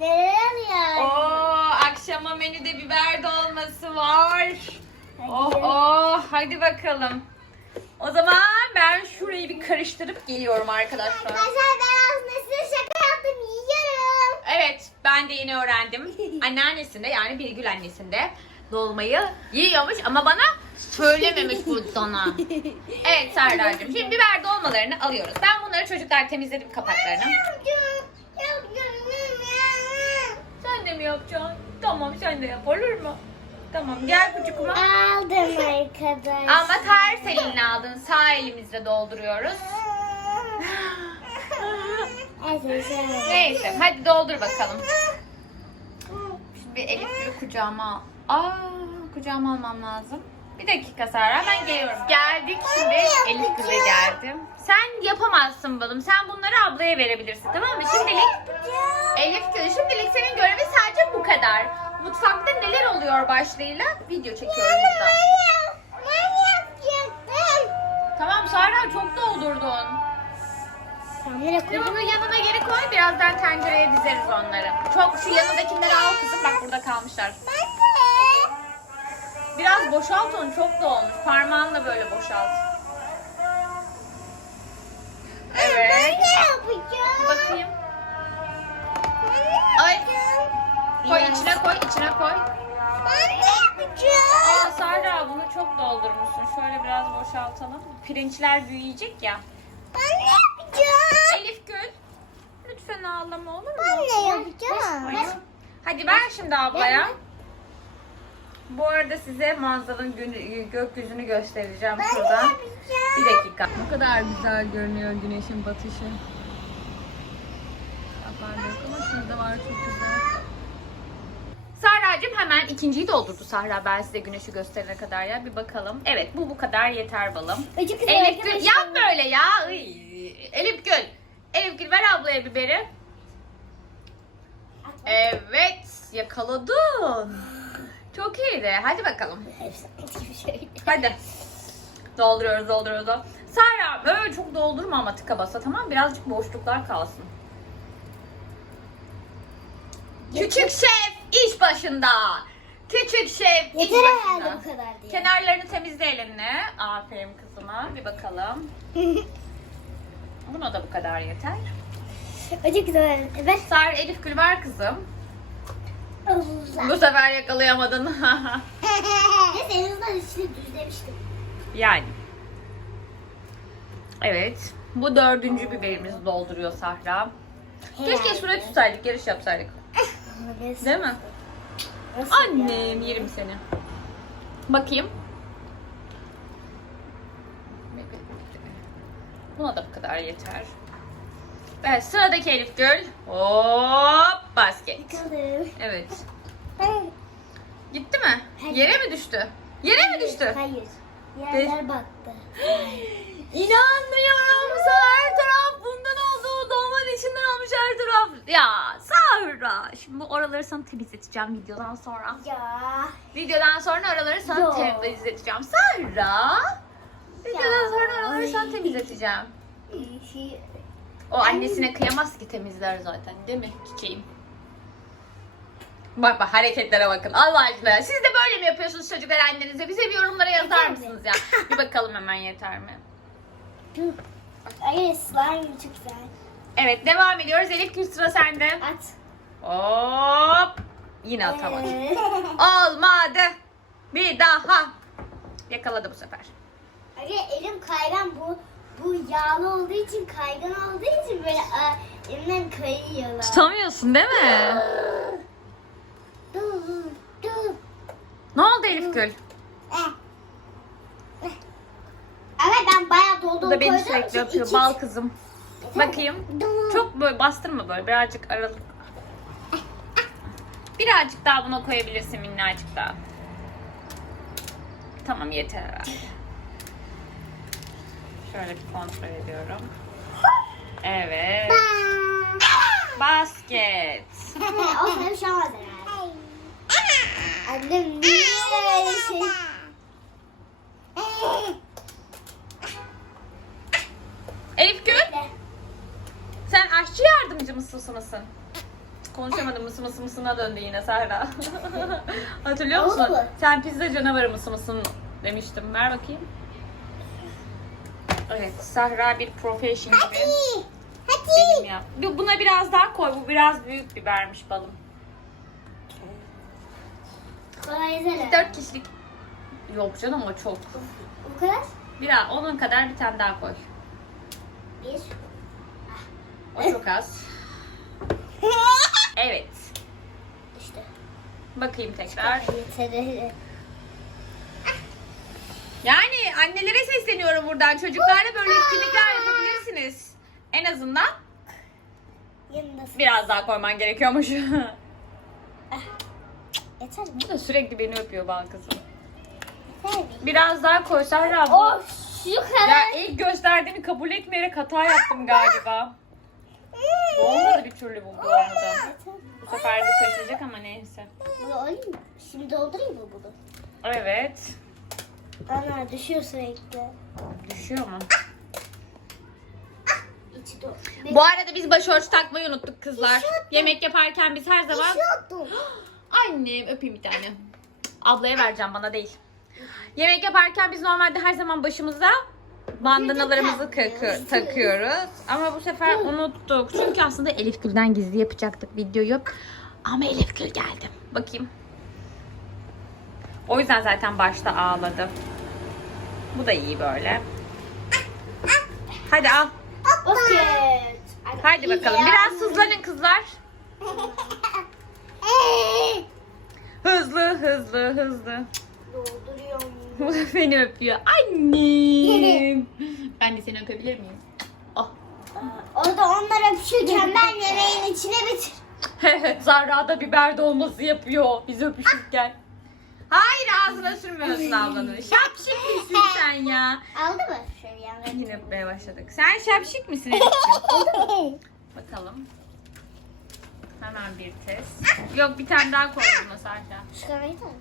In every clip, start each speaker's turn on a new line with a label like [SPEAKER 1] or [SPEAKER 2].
[SPEAKER 1] Neler alıyor?
[SPEAKER 2] Oo, akşama menüde biber dolması var. Oh oh, hadi bakalım. O zaman ben şurayı bir karıştırıp geliyorum arkadaşlar.
[SPEAKER 1] Arkadaşlar ben aslında size şaka yaptım yiyorum.
[SPEAKER 2] Evet, ben de yeni öğrendim. Anneannesinde yani Birgül annesinde dolmayı yiyormuş ama bana söylememiş bu sana. Evet Serdar'cığım. Şimdi biber dolmalarını alıyoruz. Ben bunları çocuklar temizledim kapaklarını. Sen de mi yapacaksın? Tamam sen de yap olur mu? Tamam gel kucukuma.
[SPEAKER 1] Aldım arkadaşlar.
[SPEAKER 2] Ama ters elinle aldın. Sağ elimizle dolduruyoruz. Neyse hadi doldur bakalım. Şimdi bir Elif Gül'ü kucağıma al. Aa, kucağıma almam lazım. Bir dakika Sara ben geliyorum. Geldik şimdi Elif Gül'e geldim. Sen yapamazsın balım. Sen bunları ablaya verebilirsin tamam mı? Şimdilik Elif Gül şimdilik senin görevi sadece bu kadar. Mutfakta neler oluyor başlığıyla video çekiyoruz burada. Tamam Sara çok doldurdun. Şimdi bunu yanına geri koy. Birazdan tencereye dizeriz onları. Çok şu yanındakileri al kızım. Bak burada kalmışlar. Biraz boşalt onu. Çok dolmuş. Parmağınla böyle boşalt. Evet. Bakayım. Ay. Koy içine koy. içine koy. Aa Sara bunu çok doldurmuşsun. Şöyle biraz boşaltalım. Pirinçler büyüyecek ya. Elif Gül. Lütfen ağlama olur mu? Hayır. Hadi ver şimdi ablaya. Bu arada size manzaranın gökyüzünü göstereceğim şuradan. Bir dakika. Ne kadar güzel görünüyor güneşin batışı. Yok ama şurada var çok güzel. Sahra'cığım hemen ikinciyi doldurdu Sahra. Ben size güneşi gösterene kadar ya. Bir bakalım. Evet bu bu kadar yeter balım. Elif Gül yap böyle ya. Iy. Elif Gül. Elif Gül ver ablaya biberi. Evet yakaladın. Çok iyiydi. Hadi bakalım. Hadi. Dolduruyoruz dolduruyoruz. Öyle çok doldurma ama tıka basa tamam Birazcık boşluklar kalsın. Küçük şef iş başında. Küçük şef iş
[SPEAKER 1] Yeter herhalde
[SPEAKER 2] başında.
[SPEAKER 1] bu kadar diye.
[SPEAKER 2] Kenarlarını temizle elinle. Aferin kızıma. Bir bakalım. Buna da bu kadar yeter.
[SPEAKER 1] Acı güzel. Evet.
[SPEAKER 2] Sar Elif Gül ver kızım. Bu sefer yakalayamadın.
[SPEAKER 1] Neyse en azından içini düzlemiştim.
[SPEAKER 2] yani. Evet. Bu dördüncü biberimizi dolduruyor Sahra. Keşke şuraya tutsaydık, yarış yapsaydık. Değil mi? Annem yerim seni. Bakayım. Buna da bu kadar yeter. Evet sıradaki Elif Gül. Hop basket. Evet. Gitti mi? Yere mi düştü? Yere mi düştü?
[SPEAKER 1] Hayır. Yerler battı.
[SPEAKER 2] İnanmıyorum. Her taraf bundan oldu. Dolmanın içinden olmuş her taraf. Ya Sahra. Şimdi bu oraları sana temizleteceğim videodan sonra.
[SPEAKER 1] Ya.
[SPEAKER 2] Videodan sonra oraları sana
[SPEAKER 1] Yo.
[SPEAKER 2] temizleteceğim. Sahra. Videodan
[SPEAKER 1] Ya.
[SPEAKER 2] sonra oraları sana
[SPEAKER 1] Ay.
[SPEAKER 2] temizleteceğim.
[SPEAKER 1] Şey,
[SPEAKER 2] O annesine kıyamaz ki temizler zaten değil mi çiçeğim? Bak bak hareketlere bakın Allah aşkına. Siz de böyle mi yapıyorsunuz çocuklar annenize? Bize bir yorumlara yazar
[SPEAKER 1] Yeter mi?
[SPEAKER 2] mısınız ya? Bir bakalım hemen yeter mi?
[SPEAKER 1] Ay slime çok güzel.
[SPEAKER 2] Evet devam ediyoruz. Elif Gül sıra sende.
[SPEAKER 1] At.
[SPEAKER 2] Hop. Yine atamadım.
[SPEAKER 1] Ee,
[SPEAKER 2] Olmadı. Bir daha. Yakaladı bu sefer.
[SPEAKER 1] Ay, elim kaygan bu. Bu yağlı olduğu için kaygan olduğu için böyle a, elimden kayıyorlar.
[SPEAKER 2] Tutamıyorsun değil mi?
[SPEAKER 1] Dur dur.
[SPEAKER 2] Ne oldu Elif Gül?
[SPEAKER 1] Eh. Eh. Evet ben bayağı dolu
[SPEAKER 2] Bu
[SPEAKER 1] dolu
[SPEAKER 2] da beni
[SPEAKER 1] koyduğum
[SPEAKER 2] sürekli
[SPEAKER 1] için
[SPEAKER 2] yapıyor.
[SPEAKER 1] içi-
[SPEAKER 2] Bal kızım. Bakayım. Çok böyle bastırma böyle birazcık aralık. Birazcık daha buna koyabilirsin minnacık daha. Tamam yeter herhalde. Şöyle bir kontrol ediyorum. Evet. Basket.
[SPEAKER 1] o şey olmaz herhalde. Annem niye öyle şey?
[SPEAKER 2] Yardımcı mısın konuşamadım mısı mısı mısına döndü yine Sahra. Hatırlıyor musun?
[SPEAKER 1] Oldu?
[SPEAKER 2] Sen pizza canavarı mısı mısın demiştim. Ver bakayım. Evet Sahra bir profession gibi. Benim yap. Bu- Buna biraz daha koy. Bu biraz büyük bibermiş balım.
[SPEAKER 1] Kolay izle.
[SPEAKER 2] 4 kişilik. Yok canım o çok.
[SPEAKER 1] Bu kadar.
[SPEAKER 2] Biraz onun kadar bir tane daha koy.
[SPEAKER 1] Bir.
[SPEAKER 2] O çok az. Evet.
[SPEAKER 1] İşte.
[SPEAKER 2] Bakayım tekrar.
[SPEAKER 1] Yeter.
[SPEAKER 2] Yani annelere sesleniyorum buradan. Çocuklarla böyle etkinlikler yapabilirsiniz. En azından
[SPEAKER 1] Yanındasın.
[SPEAKER 2] biraz daha koyman gerekiyormuş.
[SPEAKER 1] Yeter mi?
[SPEAKER 2] Bu da sürekli beni öpüyor bal kızım.
[SPEAKER 1] Yeter mi?
[SPEAKER 2] Biraz daha koy Sahra. bu-
[SPEAKER 1] Of şu kadar.
[SPEAKER 2] Ya ilk gösterdiğini kabul etmeyerek hata yaptım galiba. Olmadı bir türlü bu.
[SPEAKER 1] Yeter.
[SPEAKER 2] Bu sefer de taşıyacak ama neyse.
[SPEAKER 1] Bunu alayım mı? Şimdi doldurayım mı bunu?
[SPEAKER 2] Evet.
[SPEAKER 1] Ana düşüyor sürekli.
[SPEAKER 2] Düşüyor mu?
[SPEAKER 1] İçi dolu.
[SPEAKER 2] Bu arada biz başörtü takmayı unuttuk kızlar. Yemek yaparken biz her zaman...
[SPEAKER 1] Düşüyordum.
[SPEAKER 2] Annem öpeyim bir tane. Ablaya vereceğim bana değil. Yemek yaparken biz normalde her zaman başımıza bandanalarımızı kakı- takıyoruz. Ama bu sefer unuttuk. Çünkü aslında Elif Gül'den gizli yapacaktık videoyu. Ama Elif Gül geldi. Bakayım. O yüzden zaten başta ağladı. Bu da iyi böyle. Hadi al.
[SPEAKER 1] Okey.
[SPEAKER 2] Hadi bakalım. Biraz hızlanın kızlar. Hızlı, hızlı, hızlı. Beni öpüyor. Annem. ben de seni öpebilir miyim? Oh.
[SPEAKER 1] Orada onlar öpüşürken ben yemeğin içine bitir.
[SPEAKER 2] Zahra da biber dolması yapıyor. Biz öpüşürken. Hayır ağzına sürmüyorsun ablanın. Şapşik misin sen ya?
[SPEAKER 1] Aldı mı? Şöyle.
[SPEAKER 2] Yine öpmeye başladık. Sen şapşik misin? Bakalım. Hemen bir test. Yok bir tane daha koy buna Zahra.
[SPEAKER 1] Şu mı?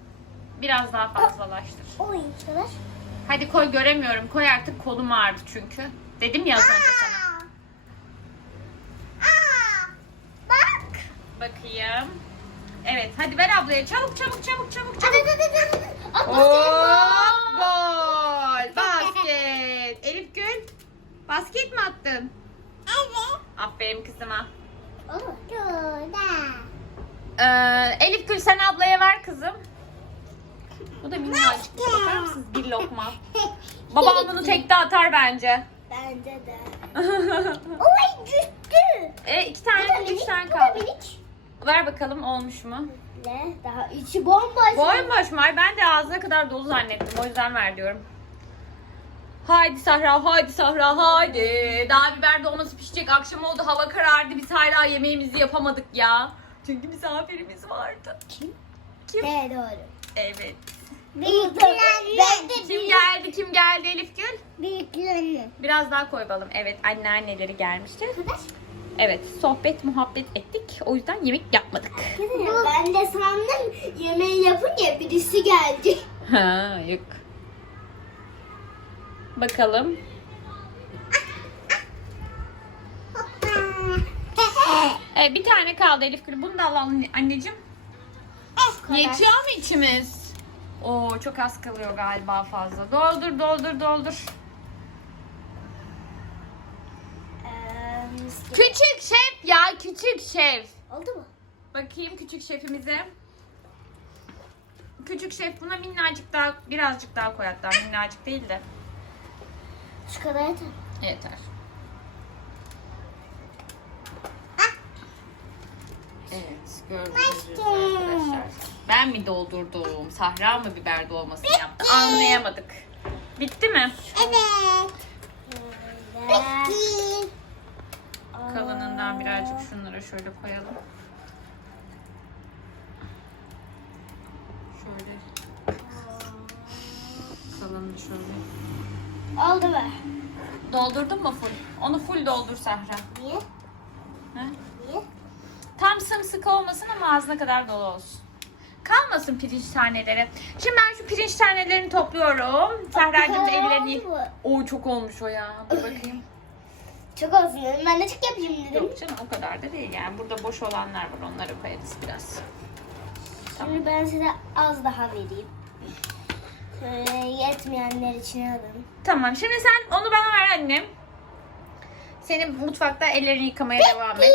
[SPEAKER 2] Biraz daha fazlalaştır.
[SPEAKER 1] Şu kadar.
[SPEAKER 2] Hadi koy göremiyorum. Koy artık kolum ağrıdı çünkü. Dedim ya az önce sana.
[SPEAKER 1] Bak.
[SPEAKER 2] Bakayım. Evet hadi ver ablaya. Çabuk çabuk çabuk çabuk
[SPEAKER 1] Hadi
[SPEAKER 2] çabuk.
[SPEAKER 1] hadi hadi. hadi.
[SPEAKER 2] Oo,
[SPEAKER 1] basket.
[SPEAKER 2] gol. Basket. Elif Gül. Basket mi attın?
[SPEAKER 1] Evet.
[SPEAKER 2] Aferin kızıma.
[SPEAKER 1] Güzel.
[SPEAKER 2] Ee, Elif Gül sen ablaya ver kızım. Bu da minnacık. şey. Bakar mısınız? Bir lokma. Babam bunu tekte atar bence.
[SPEAKER 1] Bence de. Oy düştü.
[SPEAKER 2] e, iki
[SPEAKER 1] Bu
[SPEAKER 2] tane
[SPEAKER 1] da
[SPEAKER 2] mi? Üç
[SPEAKER 1] minik,
[SPEAKER 2] tane
[SPEAKER 1] bu da
[SPEAKER 2] kaldı.
[SPEAKER 1] minik.
[SPEAKER 2] Ver bakalım olmuş mu?
[SPEAKER 1] Ne? Daha içi bomboş.
[SPEAKER 2] Boymuş mu? Ay ben de ağzına kadar dolu zannettim. O yüzden ver diyorum. Haydi Sahra, haydi Sahra, haydi. Daha biber dolması pişecek. Akşam oldu, hava karardı. Biz hala yemeğimizi yapamadık ya. Çünkü misafirimiz vardı.
[SPEAKER 1] Kim?
[SPEAKER 2] Kim?
[SPEAKER 1] He doğru.
[SPEAKER 2] Evet.
[SPEAKER 1] Büyükler Ben de
[SPEAKER 2] Kim geldi? Kim geldi Elif Gül?
[SPEAKER 1] Büyükler
[SPEAKER 2] Biraz daha koy balım. Evet, anneanneleri gelmişti. Evet, sohbet, muhabbet ettik. O yüzden yemek yapmadık.
[SPEAKER 1] Ben de sandım yemeği yapınca birisi geldi.
[SPEAKER 2] Ha, yok. Bakalım. Evet, bir tane kaldı Elif Gül. Bunu da alalım anneciğim. Yetiyor mu içimiz? Oo çok az kalıyor galiba fazla. Doldur doldur doldur. Küçük şef ya küçük şef.
[SPEAKER 1] Oldu mu?
[SPEAKER 2] Bakayım küçük şefimize. Küçük şef buna minnacık daha birazcık daha koy hatta minnacık değil de.
[SPEAKER 1] Şu kadar yeter.
[SPEAKER 2] Yeter. Evet gördüğünüz üzere arkadaşlar. Ben mi doldurdum? Sahra mı biber dolması yaptı? Anlayamadık. Bitti mi?
[SPEAKER 1] Evet. Bitti.
[SPEAKER 2] Kalanından birazcık şunlara şöyle koyalım. Şöyle. Kalanını şöyle.
[SPEAKER 1] Oldu be.
[SPEAKER 2] Doldurdun mu full? Onu full doldur Sahra.
[SPEAKER 1] Niye?
[SPEAKER 2] Ha?
[SPEAKER 1] Niye?
[SPEAKER 2] Tam sımsıkı olmasın ama ağzına kadar dolu olsun. Kalmasın pirinç taneleri. Şimdi ben şu pirinç tanelerini topluyorum. Sahra'cığım da ellerini... Oo çok olmuş o ya. Dur bakayım.
[SPEAKER 1] Çok olsun dedim. Ben de çok yapayım dedim.
[SPEAKER 2] Yok canım o kadar da değil yani. Burada boş olanlar var onları koyarız biraz.
[SPEAKER 1] Şimdi ben size az daha vereyim. Yetmeyenler için alın.
[SPEAKER 2] Tamam şimdi sen onu bana ver annem. Senin mutfakta ellerini yıkamaya devam et.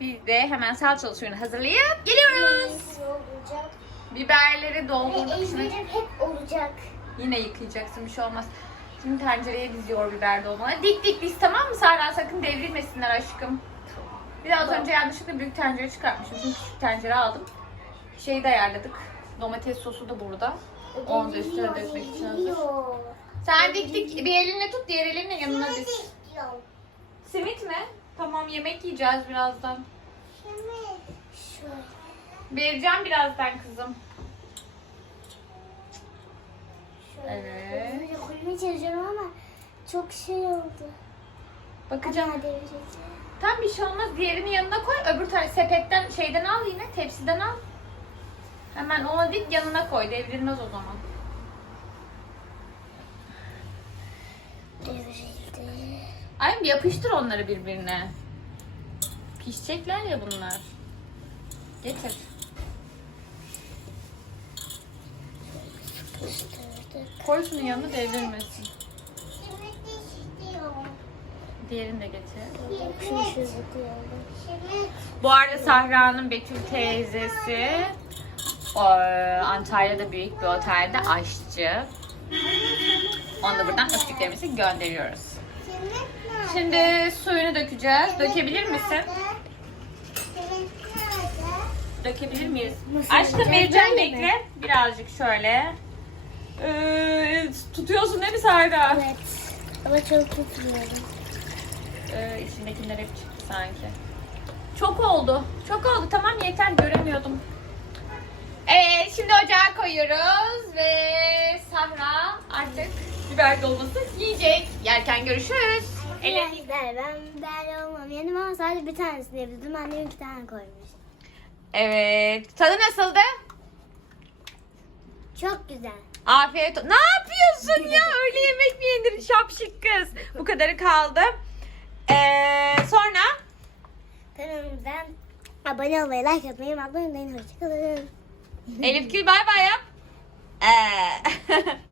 [SPEAKER 2] Biz de hemen salçalı suyunu hazırlayıp geliyoruz.
[SPEAKER 1] Olacak.
[SPEAKER 2] Biberleri
[SPEAKER 1] Ve
[SPEAKER 2] doldurduk. Şimdi
[SPEAKER 1] ellerim hep olacak.
[SPEAKER 2] yine yıkayacaksın bir şey olmaz. Şimdi tencereye diziyor biber dolmaları. Dik dik diz tamam mı Sara? Sakın devrilmesinler aşkım. Bir de az önce yanlışlıkla büyük tencere çıkartmışım. Şimdi küçük tencere aldım. Şeyi de ayarladık. Domates sosu da burada. Onu da üstüne dökmek için hazır. Sen dik dik bir elinle tut diğer elinle yanına diz.
[SPEAKER 1] istiyorum.
[SPEAKER 2] Simit mi? Tamam yemek yiyeceğiz birazdan.
[SPEAKER 1] Simit. Şöyle.
[SPEAKER 2] Vereceğim birazdan kızım. Evet.
[SPEAKER 1] Koymaya çalışıyorum ama çok şey oldu.
[SPEAKER 2] Bakacağım.
[SPEAKER 1] Devireceğim.
[SPEAKER 2] Tam bir şey olmaz. Diğerini yanına koy. Öbür tane sepetten şeyden al yine. Tepsiden al. Hemen ona dik yanına koy. Devrilmez o zaman.
[SPEAKER 1] Devrildi.
[SPEAKER 2] Ay bir yapıştır onları birbirine. Pişecekler ya bunlar. Getir. Koy şunun yanına devrilmesin. Diğerini de getir. Bu arada Sahra'nın Betül teyzesi Antalya'da büyük bir otelde aşçı. Onu da buradan öptüklerimizi gönderiyoruz. Şimdi suyunu dökeceğiz. Dökebilir misin? Dökebilir miyiz? Aşkım vereceğim bekle. Birazcık şöyle. Ee, tutuyorsun değil mi Sahra?
[SPEAKER 1] Evet. Ama çok tutmuyorum.
[SPEAKER 2] Ee, içindekiler hep çıktı sanki. Çok oldu. Çok oldu. Tamam yeter. Göremiyordum. Evet şimdi ocağa koyuyoruz ve Sahra artık biber dolması yiyecek. Yerken görüşürüz.
[SPEAKER 1] Arkadaşlar ben biber olmam yedim ama sadece bir tanesini yedim. Annem iki tane koymuş.
[SPEAKER 2] Evet. Tadı nasıldı?
[SPEAKER 1] Çok güzel.
[SPEAKER 2] Afiyet olsun. Ne yapıyorsun ya? Öyle yemek mi yenir? Şapşık kız. Bu kadarı kaldı. Ee, sonra
[SPEAKER 1] Kanalımdan abone olmayı, like atmayı unutmayın. Hoşçakalın.
[SPEAKER 2] Elif Gül bay bay yap. Ee.